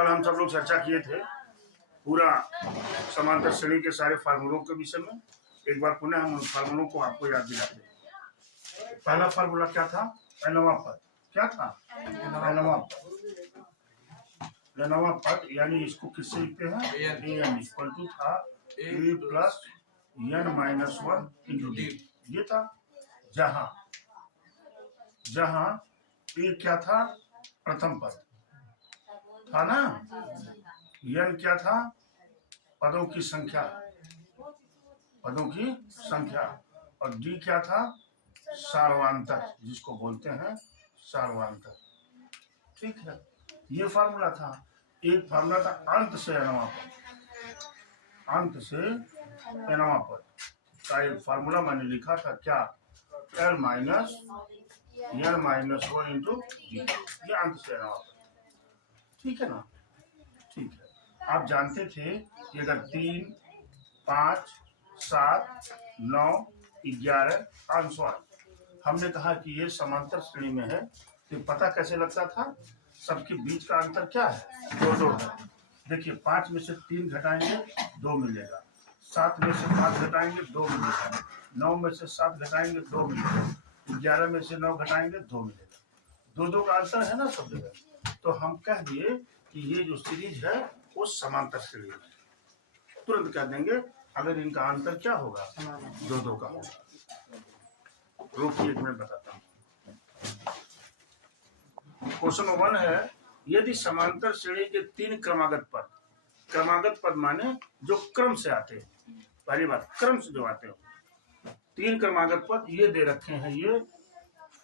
कल हम सब लोग चर्चा किए थे पूरा समांतर श्रेणी के सारे फार्मूलों के विषय में। एक बार पुनः हम उन फार्मूलों को आपको याद दिलाते हैं। पहला फार्मूला क्या था? nवां पद क्या था? nवां पद, यानी इसको किससे लिखते हैं? an इक्वल टू था a plus n minus 1 into D. ये था जहां a क्या था? प्रथम पद था ना। n क्या था? पदों की संख्या और d क्या था? सार्वधातुक, जिसको बोलते हैं सार्वधातुक। ठीक है, ये फार्मूला था। एक फार्मूला था अंत से nवां पद का एक फार्मूला मैंने लिखा था, क्या? l minus n minus 1 into D. ये अंत से nवां पद, ठीक है ना। ठीक है, आप जानते थे कि अगर 3, 5, 7, 9, 11 100, हमने कहा कि ये समांतर श्रेणी में है, तो पता कैसे लगता था? सबके बीच का अंतर क्या है? 2 है। देखिए, 5 में से 3 घटाएंगे 2 मिलेगा, 7 में से 5 घटाएंगे 2 मिलेगा, 9 में से 7 घटाएंगे 2 मिलेगा, 11 में से 9 घटाएंगे 2 मिलेगा। 2 का अंतर है ना सब जगह। तो हम कह दिए कि ये जो सीरीज है वो समांतर श्रेणी है। तुरंत कह देंगे अगर इनका अंतर क्या होगा? 2 का होगा। रुकिए, एक मिनट बताता हूँ। क्वेश्चन 1 है, यदि समांतर श्रेणी के 3 क्रमागत पद माने जो क्रम से आते हैं, पहली बात क्रम से जो आते हो, 3 क्रमागत पद ये दे रखे हैं। ये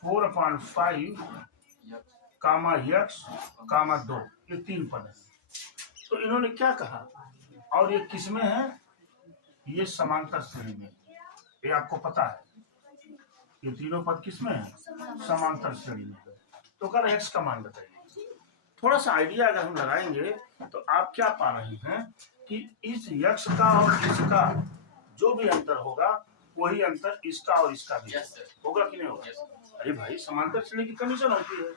4/5 कामा x कामा 2, ये 3 पद है। तो इन्होंने क्या कहा, और ये किसमें है? ये समांतर श्रेणी में। ये आपको पता है, ये तीनों पद किसमें है? समांतर श्रेणी में। तो कर x का मान बताइए। थोड़ा सा आइडिया अगर हम लगाएंगे तो आप क्या पा रहे हैं कि इस x का और इसका जो भी अंतर होगा वही अंतर इसका और इसका भी होगा कि नहीं होगा? अरे भाई, समांतर श्रेणी की कंडीशन होती है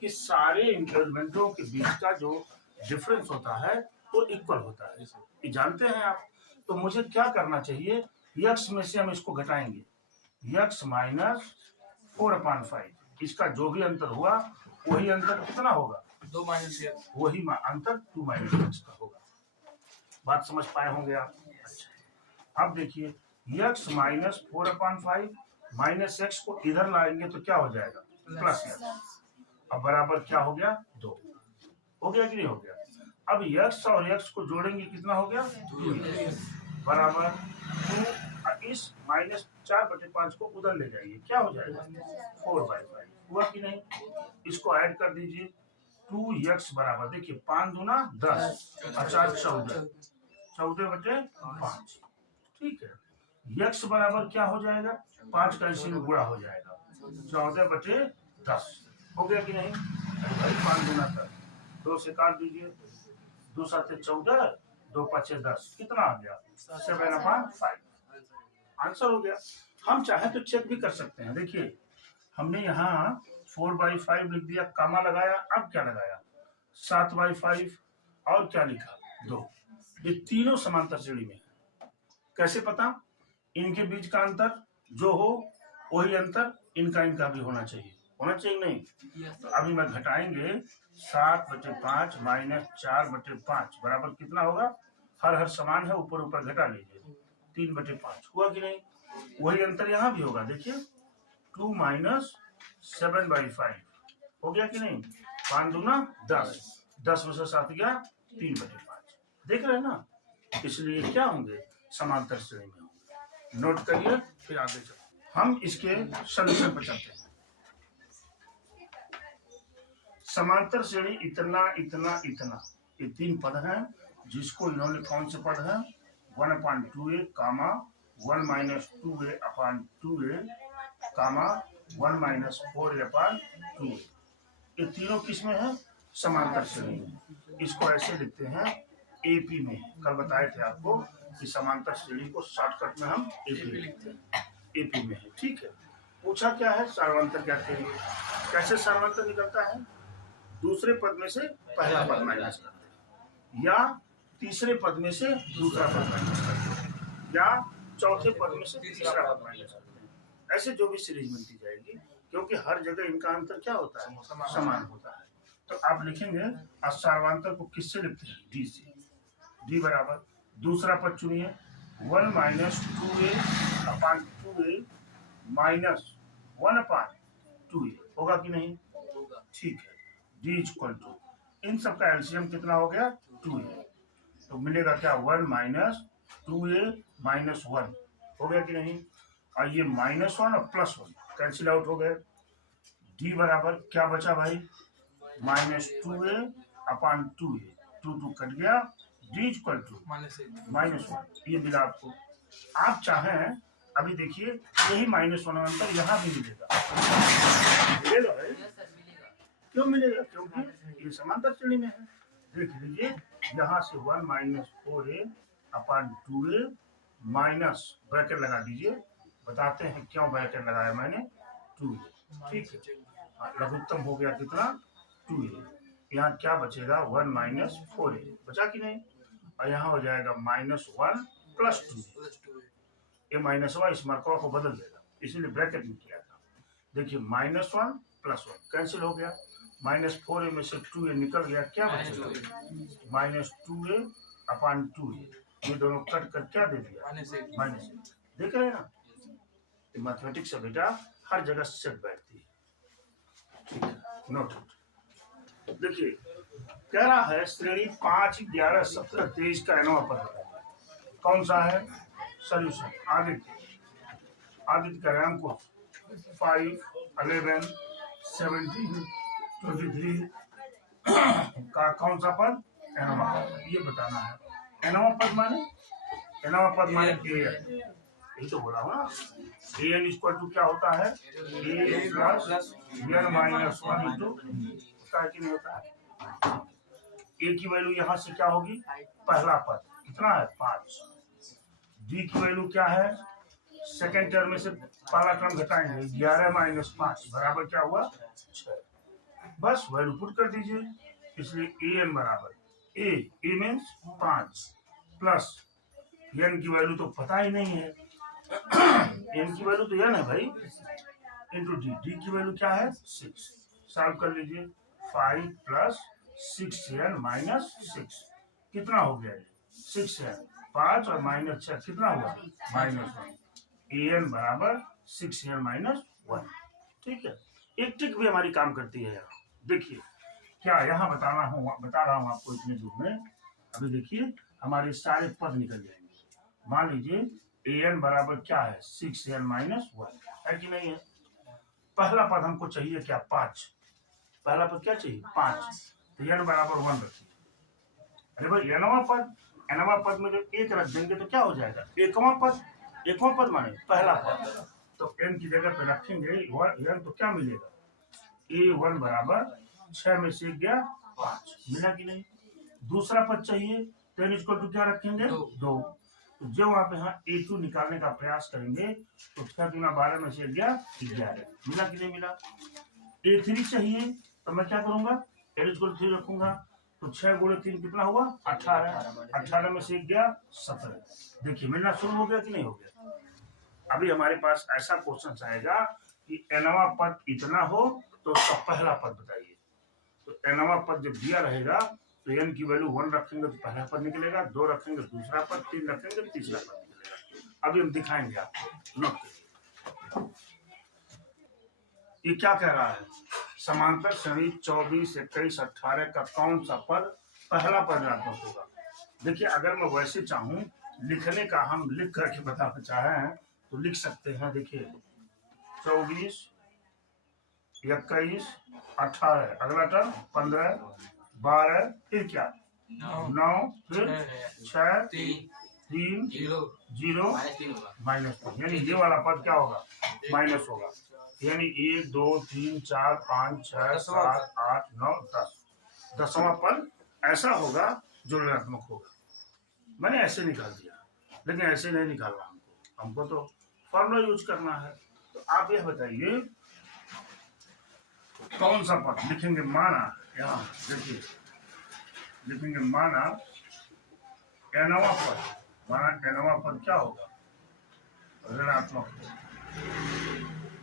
कि सारे इंटरवल के बीच का जो डिफरेंस होता है वो इक्वल होता है। ये जानते हैं आप। तो मुझे क्या करना चाहिए? x में से हम इसको घटाएंगे, x माइनस 4/5, इसका जो भी अंतर हुआ वही अंतर कितना होगा? 2 माइनस x, वही अंतर 2 माइनस x का होगा। बात समझ पाए होंगे आप? अच्छा, अब देखिए, x माइनस 4/5 माइनस x को इधर लाएंगे तो क्या हो जाएगा? Plus x। अब बराबर क्या हो गया? 2 हो गया कि नहीं हो गया? अब x और x को जोड़ेंगे, कितना हो गया? 2 बराबर 2। इस माइनस 4/5 को उधर ले जाइए, क्या हो जाएगा? 4/5 हुआ कि नहीं? इसको ऐड कर दीजिए, 2x बराबर, देखिए 5 दूना 10 और 4 14, 14/5। ठीक है, x बराबर क्या हो जाएगा? 5 का इसी में गुणा हो जाएगा, 14/10 हो गया कि नहीं? 5 दूना 10, 2 से काट दीजिए, 2 7 14, 2 5 10, कितना आ गया? 7/5। आंसर हो गया। हम चाहे तो चेक भी कर सकते हैं। देखिए, हमने यहाँ 4/5 लिख दिया, कामा लगाया, अब क्या लगाया? 7/5 और क्या लिखा? 2। ये तीनों समांतर श्रेणी में है। कैसे पता? इनके बीच का अंतर जो हो वही अंतर इनका भी होना चाहिए नहीं? तो अभी मैं घटाएंगे, 7/5 माइनस 4/5 बराबर कितना होगा? हर समान है, ऊपर ऊपर घटा लीजिए, 3/5 हुआ कि नहीं? वही अंतर यहाँ भी होगा। देखिए, 2 माइनस 7/5 हो गया कि नहीं? 5 दूना 10, 10 में से 7 गया 3/5। देख रहे हैं ना? इसलिए क्या होंगे? समांतर श्रेणी में होंगे। नोट करिए, फिर आगे चलो हम इसके सॉल्यूशन पर चलते हैं। समांतर श्रेणी इतना इतना इतना, ये 3 पद हैं, जिसको इन्होंने कौन से पद हैं? 1/2a कामा 1 माइनस 2a/2a कामा 1 माइनस 4a/2a, ये तीनों किस में है? समांतर श्रेणी में। इसको ऐसे लिखते हैं एपी में। कल बताए थे आपको कि समांतर श्रेणी को शॉर्टकट में हम एपी लिखते हैं, एपी में है। ठीक है, पूछा क्या है? सार्वधातुक कहते हैं। कैसे सार्वधातुक निकलता है? दूसरे पद में से पहला पद माइनस करते हैं। या तीसरे पद में से दूसरा पद माइनस करते हैं या चौथे पद में से तीसरा पद माइनस करते हैं। ऐसे जो भी सीरीज बनती जाएगी, क्योंकि हर जगह इनका अंतर क्या होता है, समान होता है। तो आप लिखेंगे असारवांतर को किससे लिखते हैं, डी से। डी बराबर दूसरा पद चुनिए 1 माइनस 2a अपान 2a माइनस 1 अपान 2a होगा कि नहीं, ठीक है। डी इक्वल टू इन सब का एलसीएम कितना हो गया 2a, तो मिलेगा क्या 1 माइनस 2a माइनस 1 हो गया कि नहीं। और ये -1 और +1 कैंसिल आउट हो गए। डी बराबर क्या बचा भाई, -2a अपान 2a, 2 कट गया, डी इक्वल टू -1 ये मिला आपको। आप चाहें अभी देखिए यही -1 अंतर यहाँ भी मिलेगा भाई, क्यों मिलेगा, क्योंकि ये समांतर श्रेणी में है। देख लीजिए यहाँ से 1 माइनस 4a अपान 2a माइनस ब्रैकेट लगा दीजिए, बताते हैं क्यों ब्रैकेट लगाया मैंने 2a, ठीक है। लघुत्तम हो गया कितना 2a, यहाँ क्या बचेगा 1 माइनस 4a बचा कि नहीं, और यहाँ हो जाएगा -1 प्लस 2a, ये -1 इस मार्का को बदल देगा, इसीलिए ब्रैकेट में किया था। देखिए -1 प्लस 1 कैंसिल हो गया, -4a में से 2a निकल गया, क्या बचेगा -2a अपान 2a, ये दोनों कट कर क्या दे दिया -1। देख रहे हैं ना, मैथमेटिक्स से बेटा हर जगह सेट बैठती है, ठीक है, नोट। देखिए कह रहा है श्रेणी 5, 11, 17, 23 का एनवा पद बताइए, कौन सा है सॉल्यूशन। आदित्य का रैंक को 5, 11, 17, 23 का कौन सा पद एनवा पद, ये बताना है। एनवा पद माने यही तो बोला हूँ ना, an इक्वल टू क्या होता है a plus n minus 1 into, होता है कि नहीं होता है। a की वैल्यू यहाँ से क्या होगी, पहला पद कितना है 5, d की वैल्यू क्या है सेकेंड टर्म में से पहला टर्म घटाएंगे 11 माइनस 5 बराबर क्या हुआ 6, बस वैल्यू पुट कर दीजिए। इसलिए an बराबर a मीन्स 5 प्लस n की वैल्यू तो पता ही नहीं है, n की वैल्यू तो n है भाई, इंटू डी की वैल्यू क्या है 6, सॉल्व कर लीजिए 5 प्लस 6n माइनस 6 कितना हो गया, 6n 5 और -6 कितना हुआ -1, an बराबर 6n माइनस 1, ठीक है। एक ट्रिक भी हमारी काम करती है, देखिए क्या यहाँ बता रहा हूँ आपको इतने दूर में। अभी देखिए हमारे सारे पद निकल जाएंगे। मान लीजिए an बराबर क्या है 6n माइनस 1 है कि नहीं है। पहला पद हमको चाहिए क्या 5, पहला पद क्या चाहिए 5, तो n बराबर 1 रखिए। अरे भाई nवां पद में जब 1 रख देंगे तो क्या हो जाएगा एकवां पद माने पहला पद, तो n की जगह पे रखेंगे n, तो क्या मिलेगा a1 बराबर 6 में से गया 5 मिला कि नहीं। दूसरा पद चाहिए तो n इक्वल टू क्या रखेंगे 2, तो जब आप यहाँ a2 निकालने का प्रयास करेंगे तो 6 गुना 12 में से गया 11 मिला कि नहीं मिला। a3 चाहिए तो मैं क्या करूंगा n इक्वल 3 रखूंगा, तो 6 गुणे 3 कितना हुआ 18 में से गया 17। देखिए मिलना शुरू हो गया कि नहीं हो गया। अभी हमारे पास ऐसा क्वेश्चन आएगा कि nवां पद इतना हो तो उसका पहला पद बताइए, तो nवां पद जब दिया रहेगा तो n की वैल्यू 1 रखेंगे तो पहला पद निकलेगा, 2 रखेंगे दूसरा पद, 3 रखेंगे तीसरा पद निकलेगा। अभी हम दिखाएंगे आपको, नोट करिए ये क्या कह रहा है, समांतर श्रेणी 24, 21, 18 का कौन सा पद पहला पद ऋणात्मक होगा। देखिए अगर मैं वैसे चाहूं लिखने का, हम लिख करके बताना चाहे हैं तो लिख सकते हैं। देखिए 24, 21, 18 अगला टर्म 15, 12 फिर क्या 9 फिर 6 3 0 -3, यानी ये वाला पद क्या होगा माइनस होगा, यानी 1 2 3 4 5 6 7 8 9 10, 10वां पद ऐसा होगा जो ऋणात्मक होगा। मैंने ऐसे निकाल दिया, लेकिन ऐसे नहीं निकालना हमको तो फॉर्मूला यूज करना है। तो आप यह बताइए कौन सा पद लिखेंगे। माना यहाँ देखिए लिखेंगे माना nवां पद, माना nवां पद क्या होगा, ऋणात्मक होगा।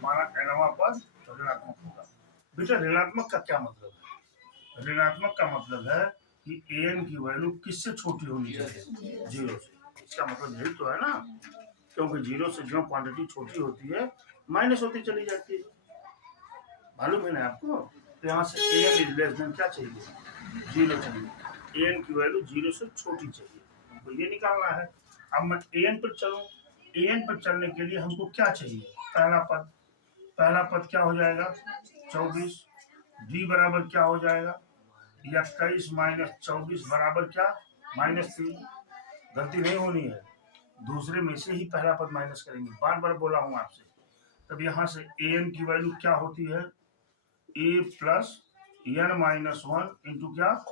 माना nवां पद ऋणात्मक होगा। बेटा ऋणात्मक का क्या मतलब है? ऋणात्मक का मतलब है कि an की वैल्यू किससे छोटी होनी चाहिए, 0 से। इसका मतलब यही तो है ना, क्योंकि 0 से जो क्वांटिटी छोटी होती है माइनस होती चली जाती है, मालूम है ना आपको। तो यहाँ से an इज लेस देन क्या चाहिए, 0 चाहिए। an की वैल्यू 0 से छोटी चाहिए, हमको ये निकालना है। अब मैं an पर चलूं, an पर चलने के लिए हमको क्या चाहिए, पहला पद। पहला पद क्या हो जाएगा, 24। d बराबर क्या हो जाएगा, 21 माइनस 24 बराबर क्या, -3। गलती नहीं होनी है, दूसरे में से ही पहला पद माइनस करेंगे, बार बार बोला हूं आपसे। तब यहाँ से an की वैल्यू क्या होती है, a plus n minus 1 into क्या,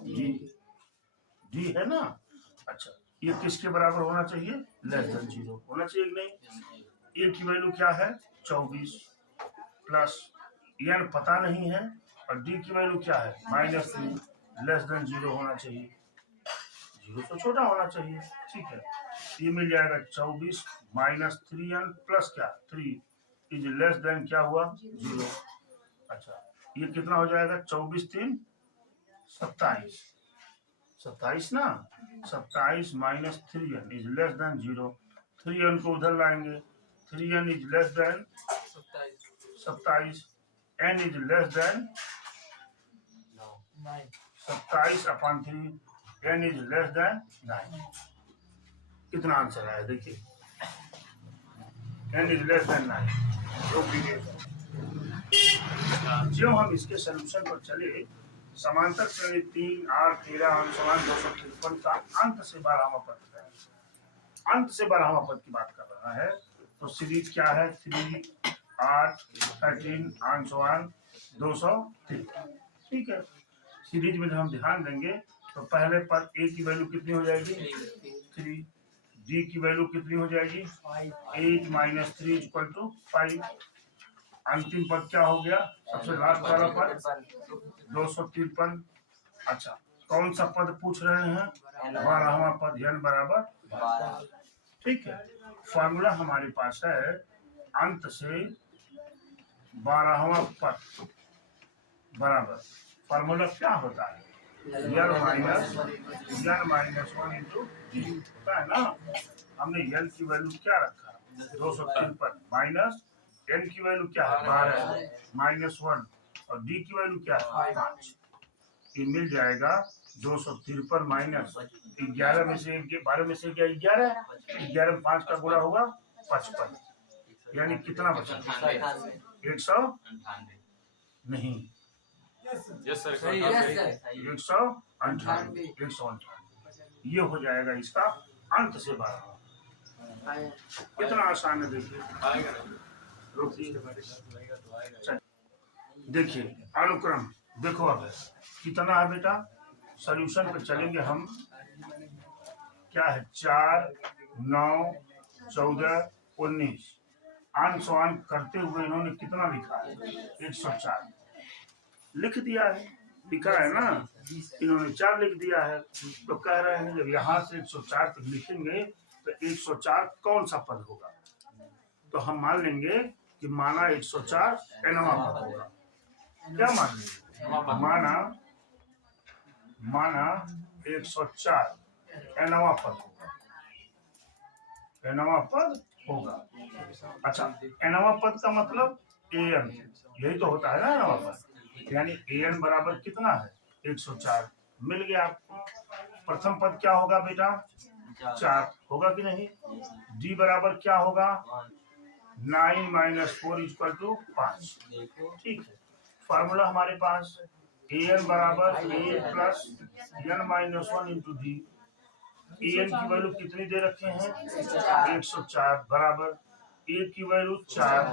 d है ना। अच्छा, ये किसके बराबर होना चाहिए, लेस देन 0 होना चाहिए कि नहीं। a की वैल्यू क्या है, 24 प्लस n पता नहीं है, और d की वैल्यू क्या है, -3, लेस देन 0 होना चाहिए, 0 से छोटा होना चाहिए। ठीक है, ये मिल जाएगा 24 माइनस 3n प्लस क्या 3 इज लेस देन क्या हुआ, 0। अच्छा, ये कितना हो जाएगा, 24 3 27, 27 ना, 27 minus 3n is less than 0। 3n को उधर लाएंगे, 3n is less than 27, n is less than 27/3, n is less than 9। कितना आंसर आया देखिए, n इज लेस देन 9। जब हम इसके सोल्यूशन पर चले, समांतर श्रेणी 3 8 13 अनुसमान 253 का अंत से 12वां पद है, अंत से 12वां पद की बात कर रहा है। तो सीरीज क्या है, 3 8 13 अनुसमान 203। ठीक है, सीरीज में जब हम ध्यान देंगे तो पहले पद a की वैल्यू कितनी हो जाएगी, 3, d की वैल्यू कितनी हो जाएगी, 8 माइनस 3 इक्वल टू 5। अंतिम पद क्या हो गया, सबसे लास्ट वाला पद 253। अच्छा, कौन सा पद पूछ रहे हैं, 12वां पद, n बराबर 12। ठीक है, फॉर्मूला हमारे पास है, अंत से 12वां पद बराबर, फॉर्मूला क्या होता है, n माइनस 1 इंटू d होता है ना। हमने n की वैल्यू क्या रखा, 253 माइनस n की वैल्यू क्या है, 12 माइनस 1, और d की वैल्यू क्या है, 5। ये मिल जाएगा 253 माइनस 11 में से 12 में से 11, 11 में 5 का गुणा होगा 55, यानी कितना बचा, 100 नहीं, 198। ये हो जाएगा इसका अंत से 12। कितना आसान है देखिए, देखिए अनुक्रम देखो, अब कितना है बेटा, सॉल्यूशन पे चलेंगे हम, क्या है, 4 9 14 19, आन सवान करते हुए इन्होंने कितना लिखा है, 104 लिख दिया है, लिखा है ना, इन्होंने 4 लिख दिया है। तो कह रहे हैं जब यहाँ से 104 तक लिखेंगे तो 104 कौन सा पद होगा, तो हम मान लेंगे कि माना 104 nवां पद होगा। क्या मान लेंगे, माना 104 nवां पद होगा, nवां पद होगा। अच्छा, nवां पद का मतलब an, यही तो होता है ना nवां पद, यानी an बराबर कितना है, 104 मिल गया आपको। प्रथम पद क्या होगा बेटा, 4 होगा कि नहीं। d बराबर क्या होगा, 9 माइनस 4 इक्वल टू 5। ठीक है, फार्मूला हमारे पास an बराबर a plus n minus 1 into D. an की वैल्यू कितनी दे रखे हैं, 104 बराबर a की वैल्यू 4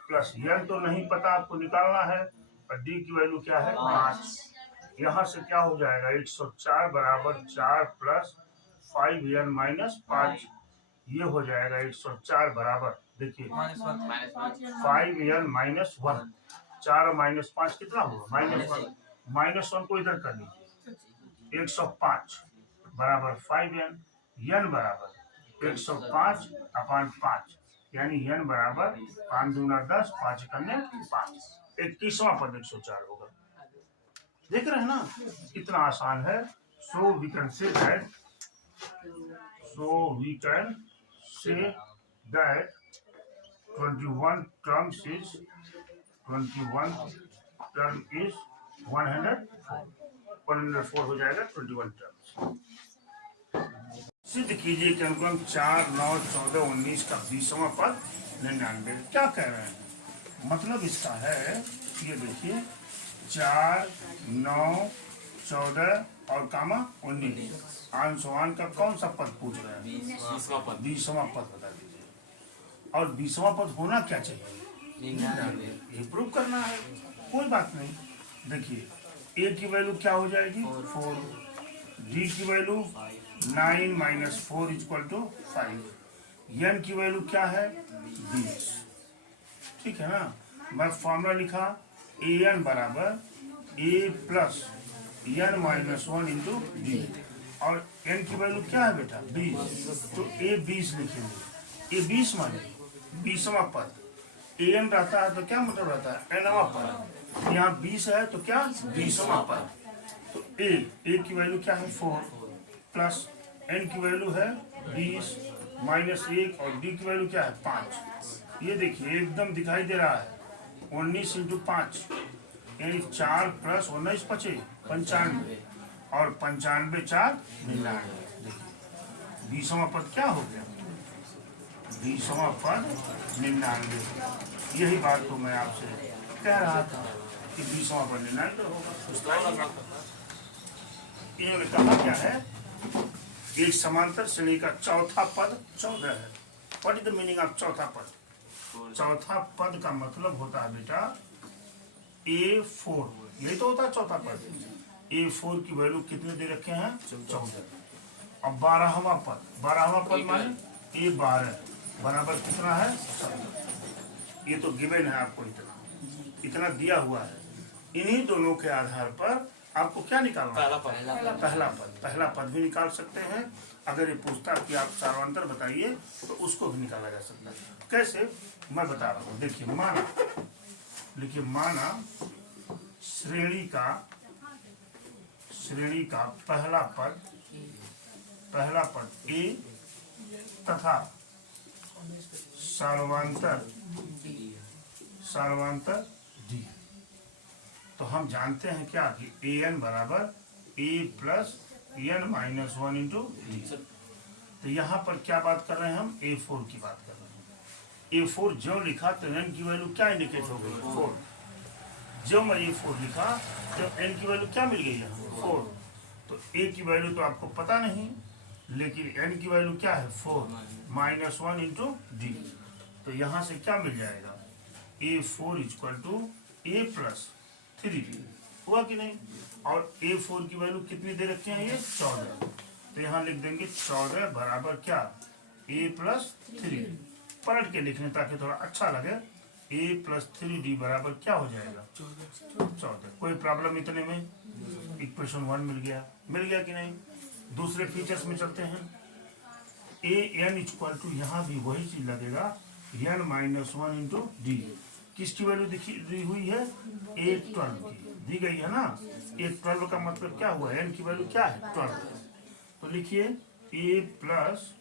प्लस n तो नहीं पता, आपको निकालना है, और d की वैल्यू क्या है, 5। यहाँ से क्या हो जाएगा, 104 बराबर 4 प्लस 5n माइनस 5, ये हो जाएगा 104 बराबर, देखिए 5n माइनस 1, 4 माइनस 5 कितना होगा, -1, -1 को इधर कर लीजिए, 105 बराबर 5n, n बराबर 105 अपान 5, यानी n बराबर 5 दूना 10, 5 करने 5, 21वां पद 104 होगा। देख रहे हैं ना, इतना आसान है। So we can say that, so we can say that 21 terms is 21 term is 104 हो जाएगा 21 terms। सिद्ध कीजिए कि अनुक्रम 4, 9, 14, 19 का 20वां पद 99। क्या कह रहे हैं? मतलब इसका है, ये देखिए 4, 9, 14 और कामा 19 आंसुआन का कौन सा पद पूछ रहे हैं? 20वां पद बता दीजिए। और 20वां पद होना क्या चाहिए? ये प्रूव करना है। कोई बात नहीं, देखिए ए की वैल्यू क्या हो जाएगी? 4, डी की value 9 minus 4 equal to 5, n की वैल्यू क्या है? 20। ठीक है ना। मैं फॉर्मूला लिखा, ए एन बराबर A plus N minus 1 into D, और n की वैल्यू क्या है बेटा? 20। तो a 20 लिखेंगे। a 20 माने 20वां पद। an रहता है तो क्या मतलब रहता है? nवां पद। यहाँ 20 है तो क्या? 20वां पद। तो a की वैल्यू क्या है? 4 प्लस n की वैल्यू है 20 माइनस 1, और d की वैल्यू क्या है? 5। ये देखिए एकदम दिखाई दे रहा है। 19 इंटू 5 यानी 4 प्लस 19 25, 95, और 95 4 99। देखिए 20वां पद क्या हो गया? 20वां पद 99। यही बात तो मैं आपसे कह रहा था कि 20वां पद 99 होगा। इन्होंने कहा क्या है? एक समांतर श्रेणी का चौथा पद 14 है। What is the meaning of चौथा पद? चौथा पद का मतलब होता है बेटा A4, यही तो होता है चौथा पद। A4 की वैल्यू कितने दे रखे हैं? 14। अब 12वां पद माने A12 बराबर कितना है? 17। ये तो गिवन है आपको, इतना दिया हुआ है। इन्हीं दोनों के आधार पर आपको क्या निकालना है? पहला पद भी निकाल सकते हैं। अगर ये पूछता कि आप सार्वंतर बताइए तो उसको भी निकाला जा सकता है। कैसे? मैं बता रहा हूँ। देखिए माना श्रेणी का पहला पद A तथा सार्वंतर D। तो हम जानते हैं क्या कि an बराबर a plus n minus 1 into D. तो यहाँ पर क्या बात कर रहे हैं? हम A4 की बात कर रहे हैं। A4 जो लिखा तो n की वैल्यू क्या इंडिकेट हो गई? 4। जो मैं A4 लिखा तो n की वैल्यू क्या मिल गई है? 4। तो a की वैल्यू तो आपको पता नहीं, लेकिन n की वैल्यू क्या है? 4 माइनस 1 इंटू डी। तो यहाँ से क्या मिल जाएगा? A4 equal to a plus 3d। हुआ कि नहीं? और A4 की वैल्यू कितनी दे रखे हैं? ये 14। तो यहाँ लिख देंगे 14 बराबर क्या? a plus 3। पलट के लिखने ताकि थोड़ा अच्छा लगे। a प्लस 3d बराबर क्या हो जाएगा? 14। कोई प्रॉब्लम इतने में? इक्वेशन 1 मिल गया कि नहीं? दूसरे फीचर्स में चलते हैं। an इक्वल टू यहाँ भी वही चीज लगेगा, n माइनस 1 इंटू डी। किसकी वैल्यू दी हुई है? A12 की दी गई है ना। A12 का मतलब क्या हुआ? n की वैल्यू क्या है? 12। तो लिखिए a plus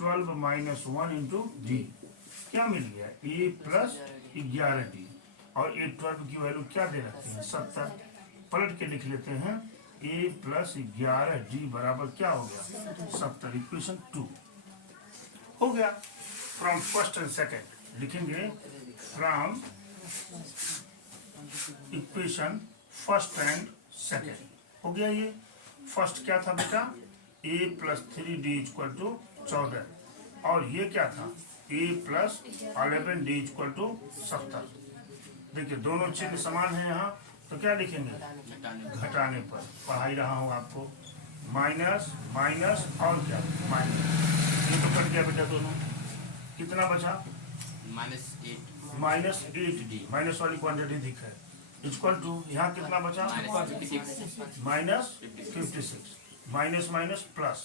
12 minus 1 into D. क्या मिल गया? a plus 11d। और A12 की वैल्यू क्या दे रखते हैं? 70। पलट के लिख लेते हैं, a प्लस 11d बराबर क्या हो गया? 70। इक्वेशन 2 हो गया। फ्रॉम फर्स्ट एंड सेकेंड लिखेंगे, from equation first and second हो गया। ये फर्स्ट क्या था बेटा? a plus 3d equal to 14, और ये क्या था? a plus 11d equal to 70। देखिए दोनों चिन्ह समान है यहाँ, तो क्या लिखेंगे? घटाने पर। पढ़ाई रहा हूँ आपको। माइनस माइनस और क्या? माइनस। ये तो कट गया बेटा दोनों। कितना बचा? -8d। माइनस वाली क्वांटिटी दिख है इक्वल टू यहाँ कितना बचा -56 minus minus plus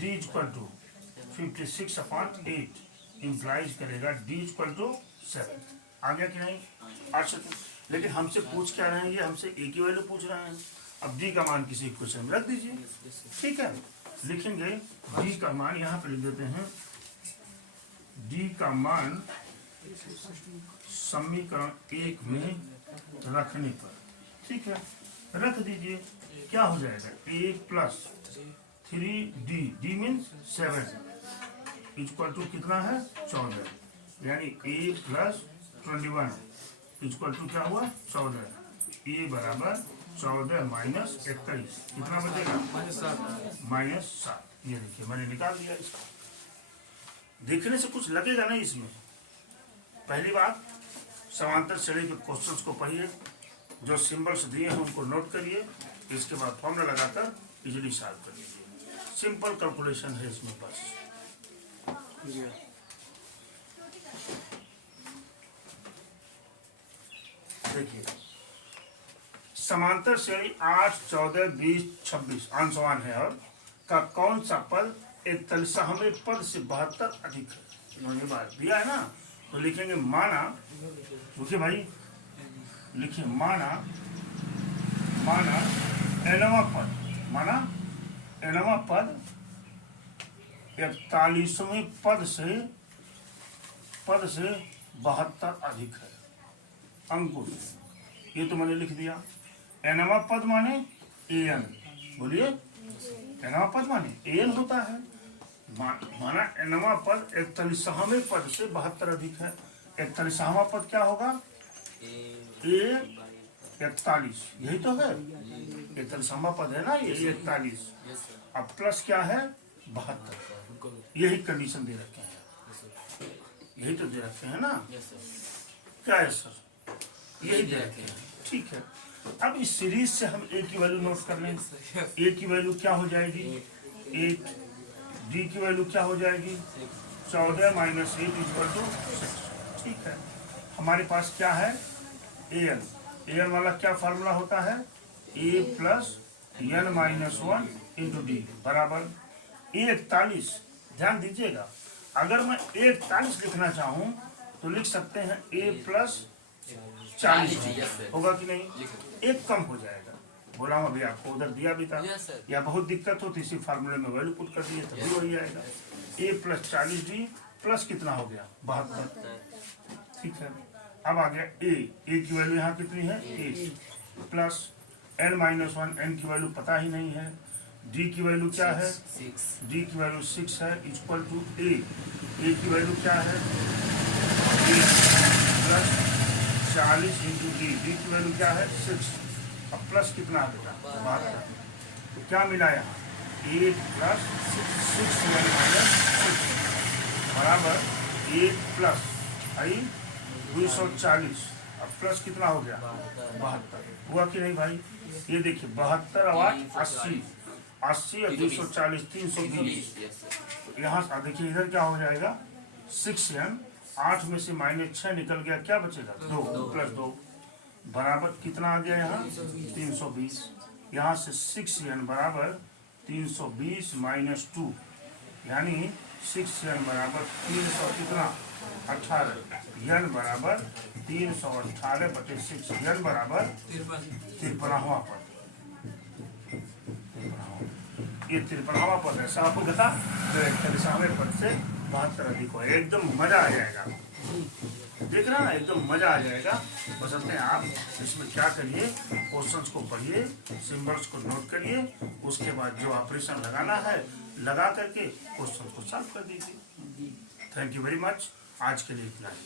d equal to 56/8 implies करेगा d इक्वल टू 7। आ गया कि नहीं? अच्छा, लेकिन हमसे पूछ क्या रहे हैं, ये हमसे a की वैल्यू पूछ रहे हैं। अब d का मान किसी क्वेश्चन में रख दीजिए, ठीक है। लिखेंगे d का मान, यहाँ पे लिख देते हैं d का मान समीकरण 1 में रखने पर, ठीक है, रख दीजिए। क्या हो जाएगा? a plus 3d, d means 7 equal to कितना है 14, यानी a प्लस 21 इक्वल टू क्या हुआ 14। a बराबर 14 माइनस 21 कितना बचेगा -7। ये देखिए मैंने निकाल दिया इसका। देखने से कुछ लगेगा नहीं इसमें। पहली बात, समांतर श्रेणी के क्वेश्चंस को पढ़िए, जो सिंबल्स दिए हैं उनको नोट करिए, इसके बाद फॉर्मूला लगाकर इजीली सॉल्व कर लीजिए। सिंपल कैलकुलेशन है इसमें बस। देखिए समांतर श्रेणी 8, 14, 20, 26 अंशवान है और का कौन सा पद 41वें पद से 72 अधिक है। इन्होंने बात दिया है ना, तो लिखेंगे माना, देखिए भाई लिखिए माना nवां पद, माना nवां पद 41वें पद से 72 अधिक है। अंकुश, ये तो मैंने लिख दिया। nवां पद माने an, बोलिए nवां पद माने an होता है। माना nवां पद 41वें पद से 72 अधिक है। 41वां पद क्या होगा? a 41, यही तो है 41वां पद है ना, ये 41। अब प्लस क्या है 72, यही कंडीशन दे रखे हैं, यही तो दे रखे हैं ना। क्या है सर? यही दे रखे हैं, ठीक है। अब इस सीरीज से हम a की वैल्यू नोट कर लें। a की वैल्यू क्या हो जाएगी 8, d की वैल्यू क्या हो जाएगी 14 माइनस 8 इक्वल टू 6, ठीक है। हमारे पास क्या है an वाला क्या फार्मूला होता है a plus n minus 1 into D बराबर a 41। ध्यान दीजिएगा, अगर मैं a 41 लिखना चाहूँ तो लिख सकते हैं a प्लस 40 होगा कि नहीं? एक कम हो जाएगा। बोला हूँ अभी आपको, उधर दिया भी था। या बहुत दिक्कत हो तो इसी फार्मूले में वैल्यू पुट कर दिए तभी हो जाएगा। a प्लस 40d प्लस कितना हो गया 72, ठीक है। अब आ गया a की वैल्यू यहाँ कितनी है 8 प्लस n माइनस 1, n की वैल्यू पता ही नहीं है। d की वैल्यू क्या है 6, d की वैल्यू 6 है इक्वल टू a की वैल्यू क्या है 8 प्लस 40 इंटू डी की वैल्यू क्या है 6। अब प्लस कितना है बेटा 72, तो क्या मिला यहाँ 8 प्लस 6 बराबर 8 प्लस 240। अब प्लस कितना हो गया 72, हुआ कि नहीं भाई? ये देखिए 72 और 80 और 240 320। यहाँ देखिए इधर क्या हो जाएगा 6n, 8 में से -6 निकल गया, क्या बचेगा 2 प्लस 2 बराबर कितना आ गया यहाँ 320। यहाँ से 6n बराबर 320 माइनस 2, यानी 6n बराबर 300 कितना 18, n बराबर 318/6, n बराबर 53वां पद। ये 53वां पद ऐसा आपको बता 41वें पद से 72 अधिक हो, एकदम मजा आ जाएगा। देख रहा ना, एकदम मजा आ जाएगा। बस अपने आप इसमें क्या करिए, क्वेश्चंस को पढ़िए, सिंबल्स को नोट करिए, उसके बाद जो ऑपरेशन लगाना है लगा करके क्वेश्चन को सॉल्व कर दीजिए। थैंक यू वेरी मच, आज के लिए इतना ही।